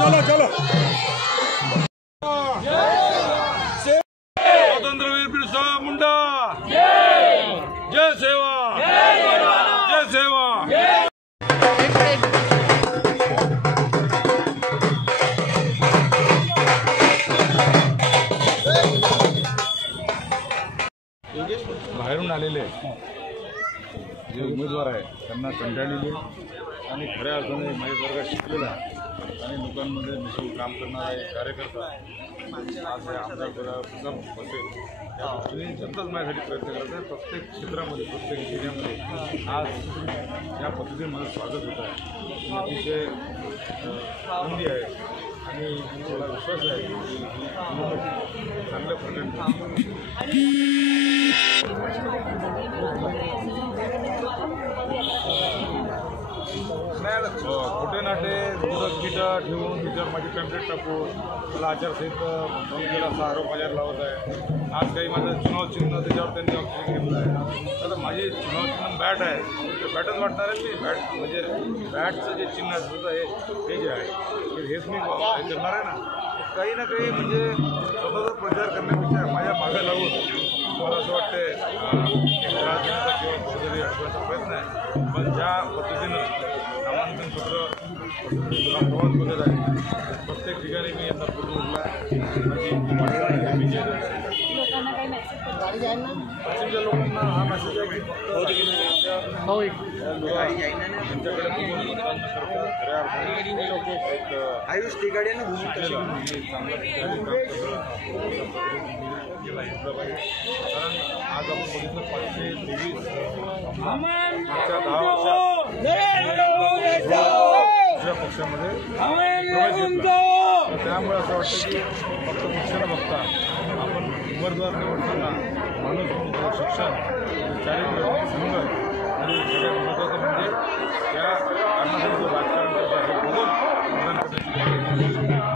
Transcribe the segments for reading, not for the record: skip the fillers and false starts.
चलो चलो स्वातंत्र्यवीर बिरसा मुंडा जय सेवा जय सेवा। बाहेरून आलेले जे उमेदवार आहेत त्यांना कंटाळलेले आणि खऱ्या अर्थाने माझ्यासारखा शिकलेला आणि लोकांमध्ये मिसळून काम करणारा एक कार्यकर्ता आज हे आमदार पदावर बसेल या दृष्टीने जनताच माझ्यासाठी प्रयत्न करत आहे। प्रत्येक क्षेत्रामध्ये प्रत्येक जिल्ह्यामध्ये आज या पद्धतीने माझं स्वागत होत आहे। अतिशय आनंदी आहे आणि मला विश्वास आहे की चांगल्या प्रकारे खोटे नाटे कीटा ठेवून त्याच्यावर माझी कंप्लेंट टाकून मला आचारसंहिता भंग केल्याचा आरोप माझ्यावर लावत आहे। आज काही माझं चुनाव चिन्ह त्याच्यावर त्यांनी ऑप्शन घेतलं आहे। आता माझी चुनाव चिन्ह बॅट आहे तर बॅटच वाटणार आहे मी। बॅट म्हणजे बॅटचं जे चिन्ह असतं हे जे आहे हेच मी करणार आहे ना। काही ना काही म्हणजे स्वतःचा प्रचार करण्यापेक्षा माझ्या मागे लागून मला असं वाटते त्रास देण्याचा किंवा कुठेतरी अडकवण्याचा प्रयत्न आहे। पण ज्या पद्धतीनं नामांकन पत्र प्रवास बघत आहे प्रत्येक ठिकाणी मी यांना पूर्ण उठला पश्चिमच्या लोकांना हा मेसेज आहे की त्यांच्याकडे खऱ्या अर्थाने आयुष तिकडे ना चांगल्या केला घेतलं पाहिजे। कारण आज आपण बघितलं 523 मागच्या 10 वर्षात दुसऱ्या पक्षामध्ये प्रवेश घेतला। त्यामुळे असं वाटतं की फक्त पक्षाला बघता आपण उमेदवार निवडताना माणूस शिक्षण चारित्र्य संघ आणि सगळ्यात महत्त्वाचं म्हणजे त्या कारणासाठी जो राजकारण करतो आहे बघून मतदान करण्याची सगळ्यांना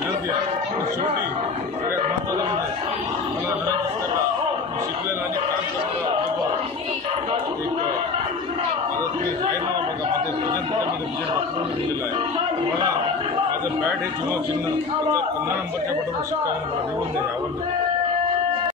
विनंती आहे। पण शेवटी सगळ्यात महत्त्वाचं म्हणजे मला नरेंद्र सरकारला शिकलेला आणि काम करणारा उमेदवार एक माझा तुम्ही जाहीरनामा बघा माझे भजन त्याच्यामध्ये विजय डॉक्टरांनी दिलेलं आहे। मला माझं बॅट हे चुनाव चिन्ह 15 नंबरच्या बटनवर शिक्का मला निवडून द्यायला आवडतं।